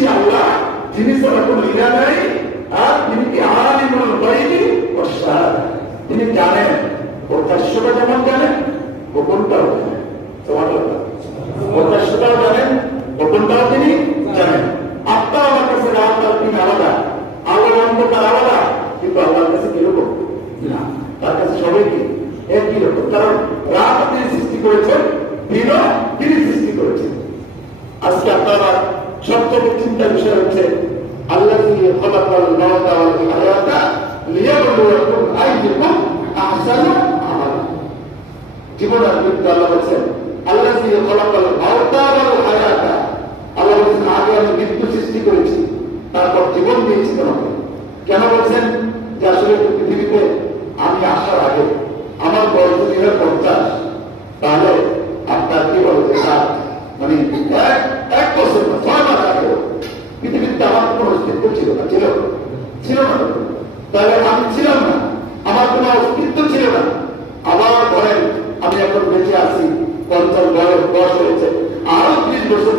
সেই আল্লাহ যিনি ছাড়া কোনো ইলা নাই, আর তিনি কি আলিমুল গায়বি ওয়াশ শাহাদা, তিনি জানেন প্রকাশ্যটা যেমন জানেন গোপনটাও জানেন। সুবহানাল্লাহ, প্রকাশ্যটাও জানেন গোপনটাও তিনি জানেন। আপনার আমার কাছে রাত আর দিন আলাদা, আল্লাহর অন্ধকার আলাদা, কিন্তু আল্লাহর কাছে কিরকম না, তার কাছে সবাই কি একই রকম। কারণ রাত তিনি সৃষ্টি করেছেন, দিনও তিনি সৃষ্টি করেছেন। আজকে আপনারা সবচেয়ে চিন্তার বিষয় হচ্ছে আল্লাযী খালাকাল মাউতা ওয়াল হায়াতা লিয়াবলুয়াকুম আইয়ুকুম আহসানু আমালা। জীবন আর মৃত্যু আল্লাহ বলেছেন আল্লাযী খালাকাল মাউতা ওয়াল হায়াতা, আল্লাহ বলেছেন আগে আমি মৃত্যু সৃষ্টি করেছি, তারপর জীবন দিয়েছি তোমাকে। কেন বলছেন? যে আসলে পৃথিবীতে আমি আসার আগে আমার বয়স যদি হয় 50, তাহলে আপনার কি বলে যে মানে এক বছর না 6 মাস আগে পৃথিবীতে আমার কোনো অস্তিত্ব ছিল না, ছিল না। তাহলে আমি ছিলাম না, আমার কোনো অস্তিত্ব ছিল না। আবার ধরেন আমি এখন বেঁচে আছি, 50 বয়স হয়েছে, আরো 30 বছর